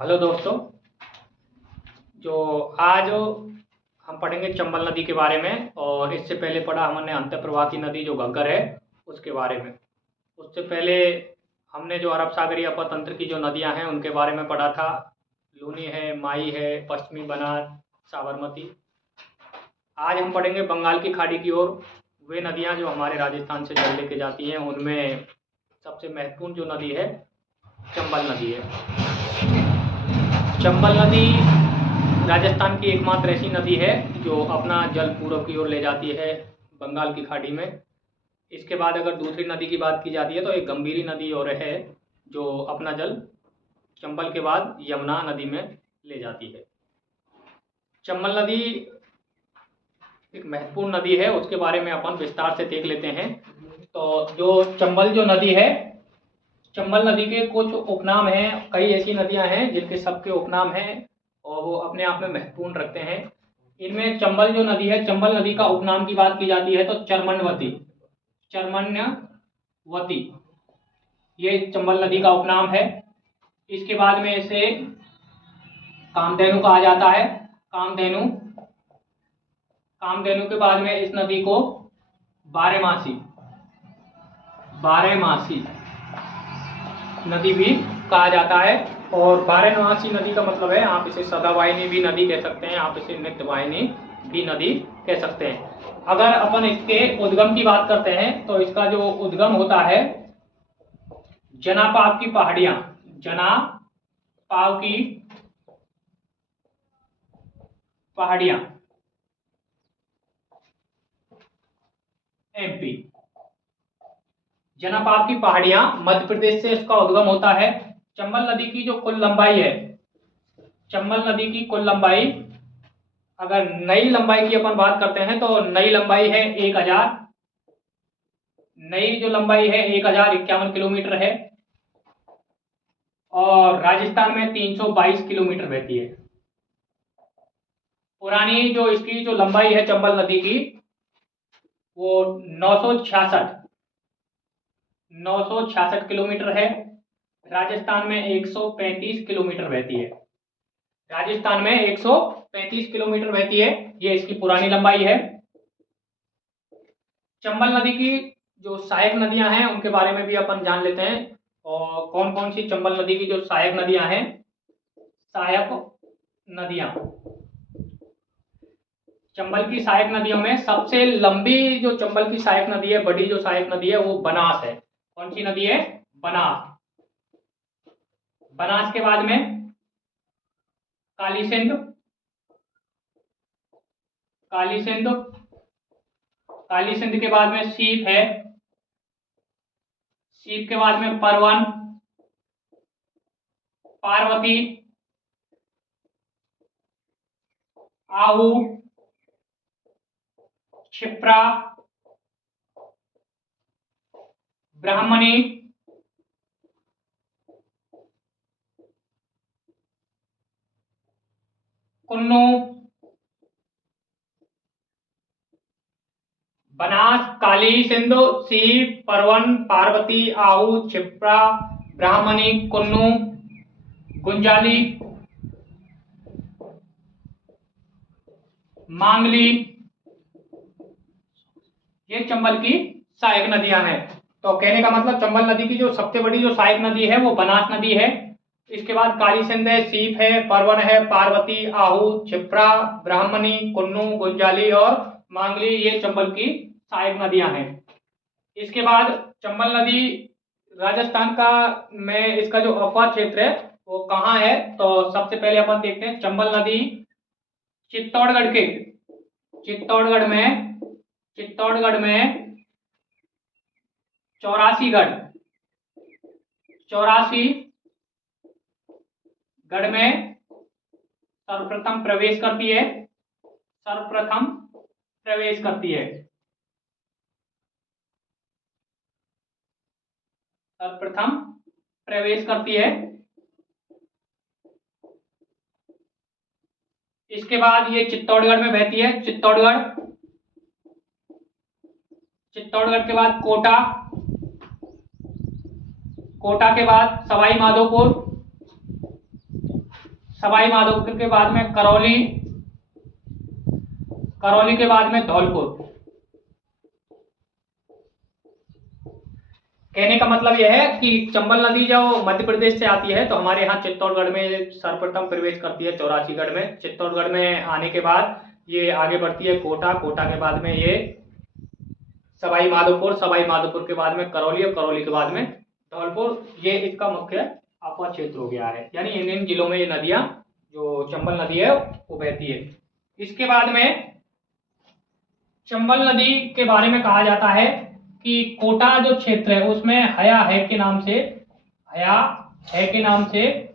Hello दोस्तों। जो आज हम पढ़ेंगे चंबल नदी के बारे में, और इससे पहले पढ़ा हमने अंतःप्रवाह की नदी जो घग्गर है उसके बारे में। उससे पहले हमने जो अरब सागरीय अपतंत्र की जो नदियां हैं उनके बारे में पढ़ा था। लूनी है, माई है, पश्चिमी बनास, साबरमती। आज हम पढ़ेंगे बंगाल की खाड़ी की ओर वे नदियां जो हमारे राजस्थान से जल लेके जाती हैं। उनमें सबसे महत्वपूर्ण जो नदी है चंबल नदी है। चंबल नदी राजस्थान की एकमात्र ऐसी नदी है जो अपना जल पूरब की ओर ले जाती है बंगाल की खाड़ी में। इसके बाद अगर दूसरी नदी की बात की जाती है तो एक गंभीरी नदी और है जो अपना जल चंबल के बाद यमुना नदी में ले जाती है। चंबल नदी एक महत्वपूर्ण नदी है, उसके बारे में अपन विस्तार से देख लेते हैं। तो जो चंबल जो नदी है, चंबल नदी के कुछ उपनाम हैं। कई ऐसी नदियां हैं जिनके सबके उपनाम हैं और वो अपने आप में महत्वपूर्ण रखते हैं। इनमें चंबल जो नदी है, चंबल नदी का उपनाम की बात की जाती है तो चरमनवती, चरमन्यवती, ये चंबल नदी का उपनाम है। इसके बाद में इसे कामधेनु कहा जाता है। कामधेनु, कामधेनु के बाद में इस नदी को बारहमासी, बारहमासी नदी भी कहा जाता है। और बारहमासी नदी का मतलब है आप इसे सदावाहिनी भी नदी कह सकते हैं, आप इसे नित्यवाहिनी भी नदी कह सकते हैं। अगर अपन इसके उद्गम की बात करते हैं तो इसका जो उद्गम होता है जनापाव की पहाड़ियां, जनापाव की पहाड़ियां, एमपी, जनापाव की पहाड़ियां मध्य प्रदेश से इसका उद्गम होता है। चंबल नदी की जो कुल लंबाई है, चंबल नदी की कुल लंबाई, अगर नई लंबाई की अपन बात करते हैं तो नई लंबाई है 1000, नई जो लंबाई है 1051 किलोमीटर है और राजस्थान में 322 किलोमीटर बहती है। पुरानी जो इसकी जो लंबाई है चंबल नदी की वो 966 किलोमीटर है। राजस्थान में 135 किलोमीटर बहती है। राजस्थान में 135 किलोमीटर बहती है, ये इसकी पुरानी लंबाई है। चंबल नदी की जो सहायक नदियां हैं उनके बारे में भी अपन जान लेते हैं। और कौन कौन सी चंबल नदी की जो सहायक नदियां हैं, सहायक नदियां, चंबल की सहायक नदियों में सबसे लंबी जो चंबल की सहायक नदी है, बड़ी जो सहायक नदी है वो बनास है। कौन सी नदी है? बनास। बनास के बाद में काली सिंध, काली सिंध, काली सिंध के बाद में सीप है, सीप के बाद में परवन, पार्वती, आहू, क्षिप्रा, ब्राह्मणी, कुन्नू, बनास, काली सिंधु, सीप, परवन, पार्वती, आहू, क्षिप्रा, ब्राह्मणी, कुन्नू, गुंजाली, मांगली, ये चंबल की सहायक नदियां हैं। तो कहने का मतलब चंबल नदी की जो सबसे बड़ी जो सहायक नदी है वो बनास नदी है। इसके बाद काली सिंध है, सीप है, परवन है, पार्वती, आहू, क्षिप्रा, ब्राह्मणी, कुन्नू, गुंजाली और मांगली, ये चंबल की सहायक नदियां हैं। इसके बाद चंबल नदी राजस्थान का में इसका जो अपवाद क्षेत्र है वो कहाँ है, तो सबसे पहले अपन देखते हैं चंबल नदी चित्तौड़गढ़ के, चित्तौड़गढ़ में, चित्तौड़गढ़ में चौरासीगढ़, चौरासीगढ़ में सर्वप्रथम प्रवेश करती है, सर्वप्रथम प्रवेश करती है, सर्वप्रथम प्रवेश करती है। इसके बाद ये चित्तौड़गढ़ में बहती है, चित्तौड़गढ़, चित्तौड़गढ़ के बाद कोटा, कोटा के बाद सवाई माधोपुर, सवाई माधोपुर के बाद में करौली, करौली के बाद में धौलपुर। कहने का मतलब यह है कि चंबल नदी जब मध्य प्रदेश से आती है तो हमारे यहाँ चित्तौड़गढ़ में सर्वप्रथम प्रवेश करती है 84गढ़ में। चित्तौड़गढ़ में आने के बाद ये आगे बढ़ती है कोटा, कोटा के बाद में ये सवाई माधोपुर, सवाई माधोपुर के बाद में करौली और करौली के बाद में धौलपुर। ये इसका मुख्य अपवा क्षेत्र हो गया है, यानी इन जिलों में ये नदियां जो चंबल नदी है वो बहती है। इसके बाद में चंबल नदी के बारे में कहा जाता है कि कोटा जो क्षेत्र है उसमें हया है के नाम से, हया है के नाम से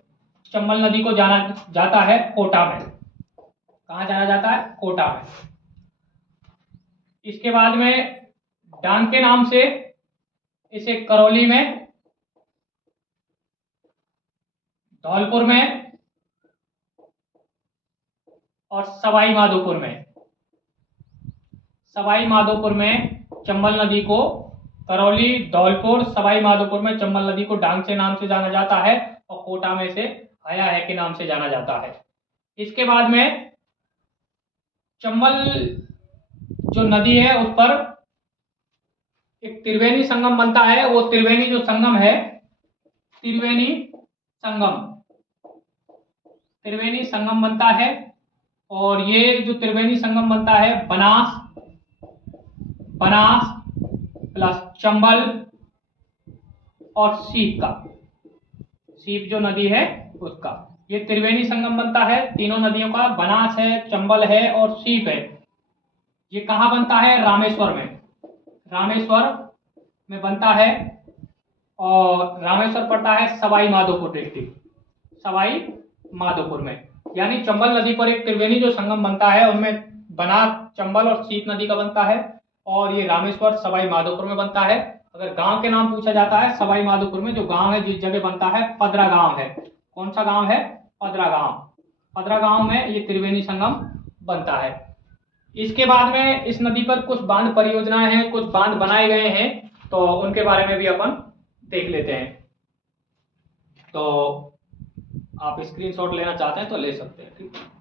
चंबल नदी को जाना जाता है कोटा में। कहाँ जाना जाता है? कोटा में। इसके बाद में डांग के नाम से इसे करौली में, धौलपुर में और सवाई माधोपुर में, सवाई माधोपुर में चंबल नदी को, करौली, धौलपुर, सवाई माधोपुर में चंबल नदी को डांग के नाम से जाना जाता है और कोटा में से हया है के नाम से जाना जाता है। इसके बाद में चंबल जो नदी है उस पर एक त्रिवेणी संगम बनता है। वो त्रिवेणी जो संगम है, त्रिवेणी संगम, त्रिवेणी संगम बनता है। और ये जो त्रिवेणी संगम बनता है बनास, बनास प्लस चंबल और सीप का, सीप जो नदी है उसका, ये त्रिवेणी संगम बनता है तीनों नदियों का। बनास है, चंबल है और सीप है। ये कहाँ बनता है? रामेश्वर में, रामेश्वर में बनता है। और रामेश्वर पड़ता है सवाई माधोपुर डिस्ट्रिक्ट, सवाई माधोपुर में। यानी चंबल नदी पर एक त्रिवेणी जो संगम बनता है उनमें बनास, चंबल और सीप नदी का बनता है। और ये रामेश्वर सवाई माधोपुर में बनता है। अगर गांव के नाम पूछा जाता है, सवाई माधोपुर में जो गांव है जिस जगह बनता है पदरा गांव है। कौन सा गांव है? पदरा गांव। पदरा गांव में ये त्रिवेणी संगम बनता है। इसके बाद में इस नदी पर कुछ बांध परियोजनाएं हैं, कुछ बांध बनाए गए हैं, तो उनके बारे में भी अपन देख लेते हैं। तो आप स्क्रीनशॉट लेना चाहते हैं तो ले सकते हैं, ठीक है।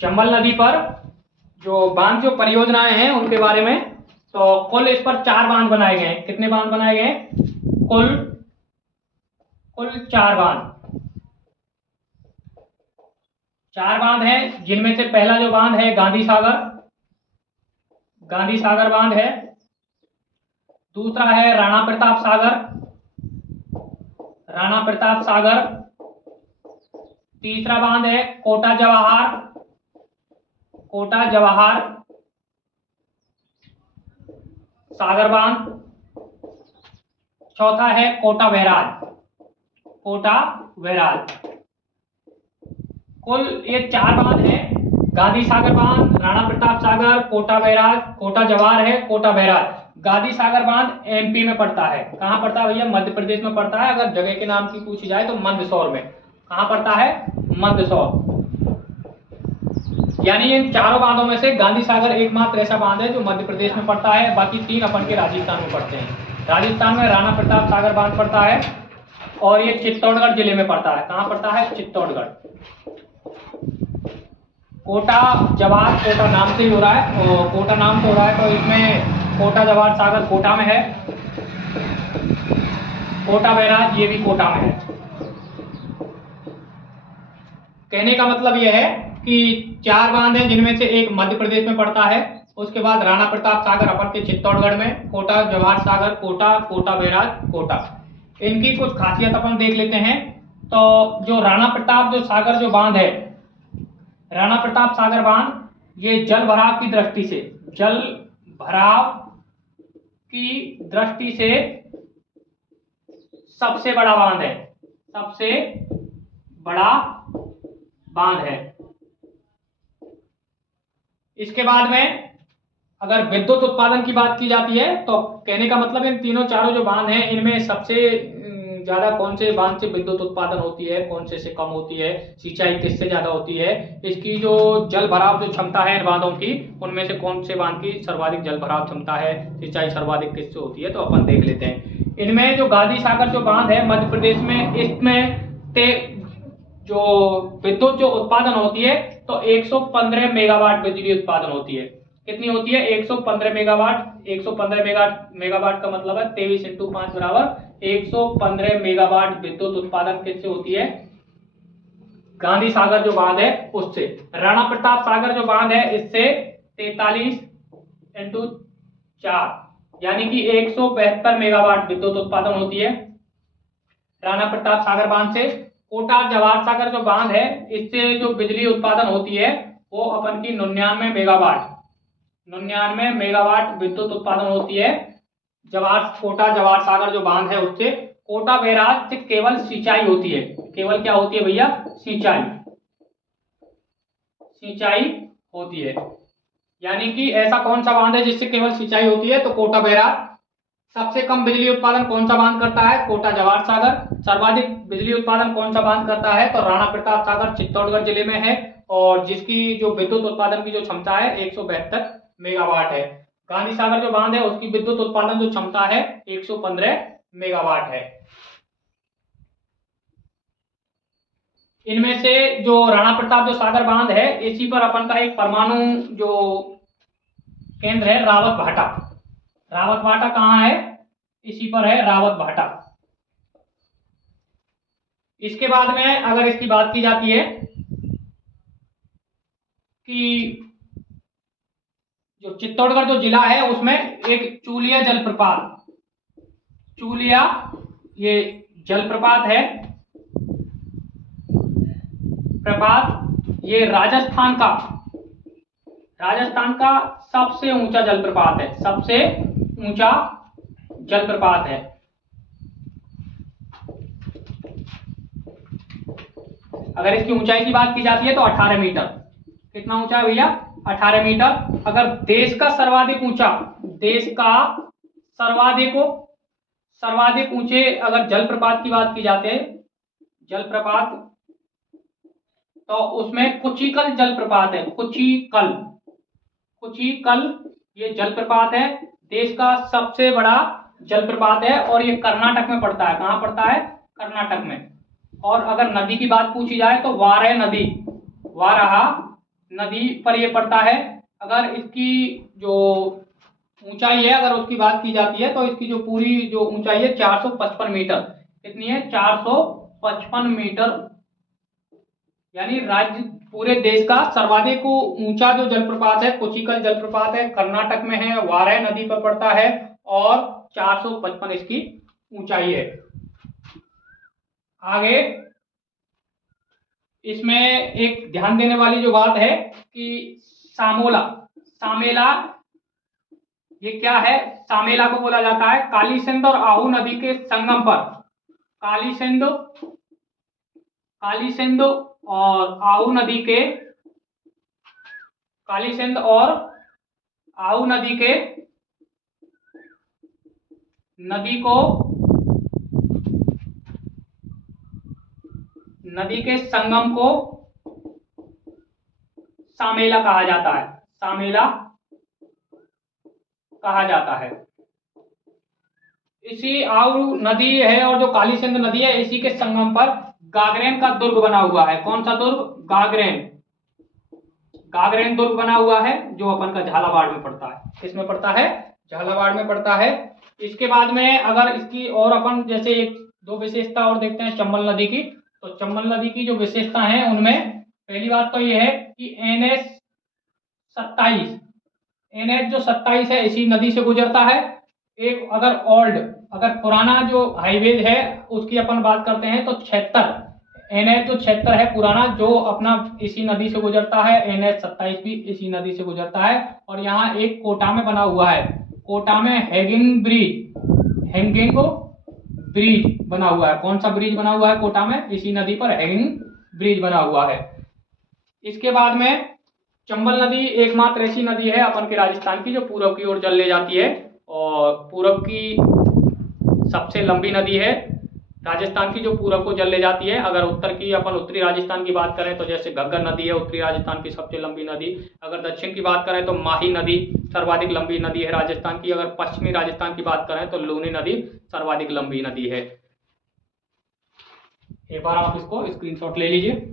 चंबल नदी पर जो परियोजनाएं हैं उनके बारे में, तो कुल इस पर 4 बांध बनाए गए हैं। कितने बांध बनाए गए? कुल 4 बांध, 4 बांध हैं, जिनमें से पहला जो बांध है गांधी सागर, गांधी सागर बांध है। दूसरा है राणा प्रताप सागर, राणा प्रताप सागर। तीसरा बांध है कोटा जवाहर, कोटा जवाहर सागर बांध। चौथा है कोटा बैराज, कोटा बैराज। कुल ये 4 बांध हैं, गांधी सागर बांध, राणा प्रताप सागर, कोटा बैराज, कोटा जवाहर है, कोटा बैराज। गांधी सागर बांध एमपी में पड़ता है। कहाँ पड़ता है भैया? मध्य प्रदेश में पड़ता है। अगर जगह के नाम की पूछी जाए तो मंदसौर में। कहाँ पड़ता है? मंदसौर। यानी इन चारों बांधों में से गांधी सागर एकमात्र ऐसा बांध है जो मध्य प्रदेश में पड़ता है। बाकी 3 अपन के राजस्थान में पड़ते हैं। राजस्थान में राणा प्रताप सागर बांध पड़ता है और ये चित्तौड़गढ़ जिले में पड़ता है। कहाँ पड़ता है? चित्तौड़गढ़। कोटा जवाहर, कोटा नाम से ही हो रहा है, और कोटा नाम से हो रहा है तो इसमें कोटा जवाहर सागर कोटा में है। कोटा बैराज ये भी कोटा में है। कहने का मतलब यह है कि 4 बांध हैं, जिनमें से एक मध्य प्रदेश में पड़ता है। उसके बाद राणा प्रताप सागर अपन के चित्तौड़गढ़ में, कोटा जवाहर सागर कोटा, कोटा बैराज कोटा। इनकी कुछ खासियत अपन देख लेते हैं। तो जो राणा प्रताप जो सागर जो बांध है, राणा प्रताप सागर बांध, ये जल भराव की दृष्टि से, जल भराव की दृष्टि से सबसे बड़ा बांध है, सबसे बड़ा बांध है। इसके बाद में अगर विद्युत उत्पादन की बात की जाती है तो कहने का मतलब इन तीनों चारों जो बांध हैं इनमें सबसे ज़्यादा कौन से बांध से विद्युत उत्पादन होती है, कौन से कम होती है, सिंचाई किससे ज़्यादा होती है, इसकी जो जल भराव जो क्षमता है इन बांधों की, उनमें से कौन से बांध की सर्वाधिक जल भराव क्षमता है, सिंचाई सर्वाधिक किससे होती है, तो अपन देख लेते हैं। इनमें जो गांधी सागर जो बांध है मध्य प्रदेश में, इसमें जो विद्युत जो उत्पादन होती है तो 115 मेगावाट बिजली उत्पादन होती है। कितनी होती है? 115 मेगावाट। 115 मेगावाट का मतलब है 23 × 5 बराबर 115 मेगावाट विद्युत उत्पादन किससे होती है? गांधी सागर जो बांध है उससे। राणा प्रताप सागर जो बांध है इससे 43 × 4 यानी कि 172 मेगावाट विद्युत उत्पादन होती है राणा प्रताप सागर बांध से। कोटा जवाहर सागर जो बांध है इससे जो बिजली उत्पादन होती है वो अपन की 99 मेगावाट विद्युत उत्पादन होती है। कोटा जवाहर सागर जो बांध है उससे। कोटा बैराज से केवल सिंचाई होती है। केवल क्या होती है भैया? सिंचाई होती है। यानी कि ऐसा कौन सा बांध है जिससे केवल सिंचाई होती है? तो कोटा बैराज। सबसे कम बिजली उत्पादन कौन सा बांध करता है? कोटा जवाहर सागर। सर्वाधिक बिजली उत्पादन कौन सा बांध करता है? तो राणा प्रताप सागर चित्तौड़गढ़ जिले में है और जिसकी जो विद्युत उत्पादन की जो क्षमता है 172 मेगावाट है। गांधी सागर जो बांध है उसकी विद्युत उत्पादन जो क्षमता है 115 मेगावाट है। इनमें से जो राणा प्रताप जो सागर बांध है इसी पर अपन का एक परमाणु जो केंद्र है रावत भाटा कहाँ है? इसी पर है रावत भाटा। इसके बाद में अगर इसकी बात की जाती है कि जो चित्तौड़गढ़ जो जिला है उसमें एक चूलिया ये जलप्रपात है। ये राजस्थान का सबसे ऊंचा जलप्रपात है। अगर इसकी ऊंचाई की बात की जाती है तो 18 मीटर। कितना ऊंचा है भैया? 18 मीटर। अगर देश का सर्वाधिक ऊंचे अगर जलप्रपात की बात की जाती है तो उसमें कुचिकल जलप्रपात है। कुचिकल ये जलप्रपात है, देश का सबसे बड़ा जलप्रपात है और ये कर्नाटक में पड़ता है। कहाँ पड़ता है? कर्नाटक में। और अगर नदी की बात पूछी जाए तो वाराहा नदी पर ये पड़ता है। अगर इसकी जो ऊंचाई है अगर उसकी बात की जाती है तो इसकी जो पूरी जो ऊंचाई है 455 मीटर। कितनी है? 455 मीटर। यानी पूरे देश का सर्वाधिक ऊंचा जो जलप्रपात है कुचिकल जलप्रपात है, कर्नाटक में है, वाराह नदी पर पड़ता है और 455 इसकी ऊंचाई है। आगे इसमें एक ध्यान देने वाली जो बात है कि सामेला ये क्या है? सामेला को बोला जाता है काली सिंध और आहू नदी के संगम पर। काली सिंध और आहू नदी के नदी के संगम को सामेला कहा जाता है। इसी आहू नदी है और जो काली सिंध नदी है इसी के संगम पर गागरेन का दुर्ग बना हुआ है। कौन सा दुर्ग? गागरेन दुर्ग बना हुआ है जो अपन का झालावाड़ में पड़ता है। किसमें पड़ता है? झालावाड़ में पड़ता है। इसके बाद में अगर इसकी और अपन जैसे एक दो विशेषता और देखते हैं चंबल नदी की, तो चंबल नदी की जो विशेषता है उनमें पहली बात तो यह है कि NH 27 है इसी नदी से गुजरता है। एक अगर पुराना जो हाईवे है उसकी अपन बात करते हैं तो 76 NH जो 76 है पुराना जो अपना इसी नदी से गुजरता है। NH 27 भी इसी नदी से गुजरता है। और यहाँ एक कोटा में बना हुआ है, कोटा में हैंगिंग ब्रिज बना हुआ है। कौन सा ब्रिज बना हुआ है कोटा में? इसी नदी पर हैंगिंग ब्रिज बना हुआ है। इसके बाद में चंबल नदी एकमात्र ऐसी नदी है अपन के राजस्थान की जो पूरब की ओर जल ले जाती है और पूरब की सबसे लंबी नदी है। राजस्थान की जो पूरब को जल ले जाती है। अगर उत्तर की अपन उत्तरी राजस्थान की बात करें तो जैसे घग्गर नदी है उत्तरी राजस्थान की सबसे लंबी नदी। अगर दक्षिण की बात करें तो माही नदी सर्वाधिक लंबी नदी है राजस्थान की। अगर पश्चिमी राजस्थान की बात करें तो लूनी नदी सर्वाधिक लंबी नदी है। एक बार आप इसको स्क्रीनशॉट ले लीजिए।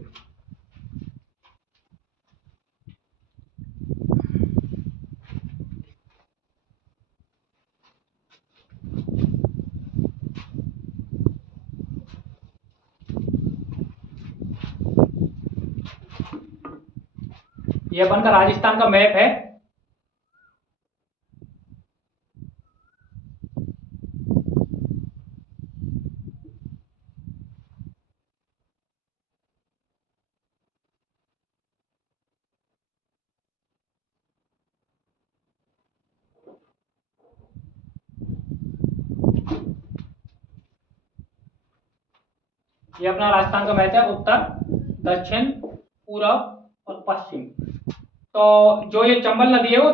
ये अपन का राजस्थान का मैप है। ये अपना राजस्थान का मैप है, उत्तर, दक्षिण, पूरब और पश्चिम। तो जो ये चंबल नदी है वो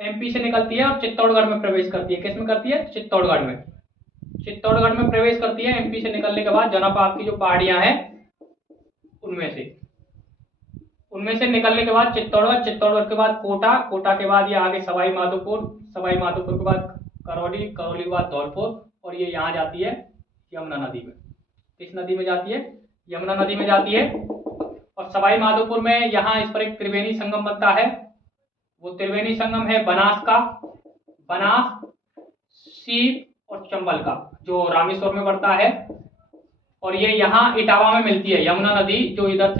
एमपी से निकलती है और चित्तौड़गढ़ में प्रवेश करती है। किस में करती है? चित्तौड़गढ़ में। चित्तौड़गढ़ में प्रवेश करती है। एमपी से निकलने के बाद जनपाप की जो पहाड़ियां हैं उनमें से निकलने के बाद चित्तौड़गढ़, चित्तौड़गढ़ के बाद कोटा, कोटा के बाद ये आगे सवाई माधोपुर, सवाई माधोपुर के बाद करौली, करौली के बाद धौलपुर और ये यहाँ जाती है यमुना नदी में। किस नदी में जाती है? यमुना नदी में जाती है। और सवाई माधोपुर में यहाँ इस पर एक त्रिवेणी संगम बनता है। वो त्रिवेणी संगम है बनास का, बनास, सीप और चंबल का, जो रामेश्वर में पड़ता है। और ये यहाँ इटावा में मिलती है यमुना नदी। जो इधर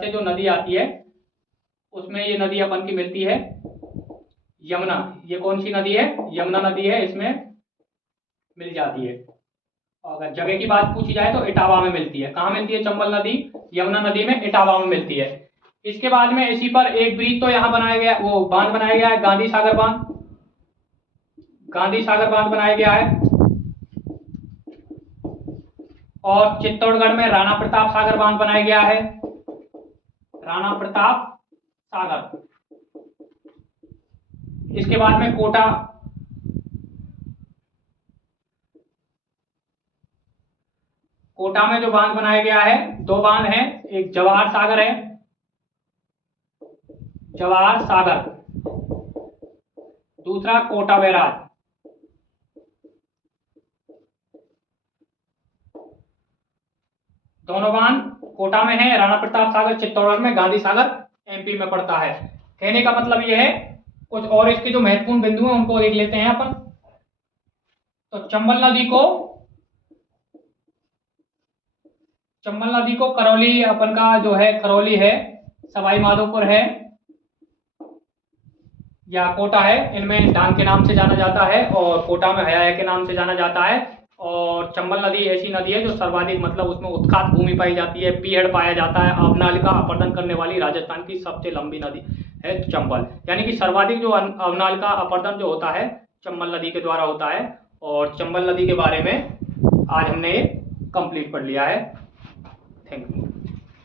से जो नदी आती है उसमें ये नदी अपन की मिलती है यमुना। ये कौन सी नदी है? यमुना नदी है, इसमें मिल जाती है। अगर जगह की बात पूछी जाए तो इटावा में मिलती है। कहाँ मिलती है चंबल नदी? यमुना नदी में, इटावा में मिलती है। इसके बाद में इसी पर एक ब्रिज तो यहाँ बनाया गया, वो बांध बनाया गया है, गांधी सागर बांध। गांधी सागर बांध बनाया गया है। और चित्तौड़गढ़ में राणा प्रताप सागर बांध बनाया गया है, राणा प्रताप सागर। इसके बाद में कोटा, कोटा में जो बांध बनाया गया है, दो बांध हैं, एक जवाहर सागर है, जवाहर सागर, दूसरा कोटा बैराज। दोनों बांध कोटा में है, राणा प्रताप सागर चित्तौड़गढ़ में, गांधी सागर एमपी में पड़ता है। कहने का मतलब यह है, कुछ और इसके जो महत्वपूर्ण बिंदु हैं उनको देख लेते हैं अपन। तो चंबल नदी को करौली अपन का जो है, करौली है, सवाई माधोपुर है या कोटा है, इनमें डांग के नाम से जाना जाता है और कोटा में हयाया के नाम से जाना जाता है। और चंबल नदी ऐसी नदी है जो सर्वाधिक, मतलब उसमें उत्खात भूमि पाई जाती है, पीहड़ पाया जाता है। अवनालिका अपर्दन करने वाली राजस्थान की सबसे लंबी नदी है चंबल। यानी कि सर्वाधिक जो अवनालिका अपर्दन जो होता है चंबल नदी के द्वारा होता है। और चंबल नदी के बारे में आज हमने कंप्लीट पढ़ लिया है। Thank you.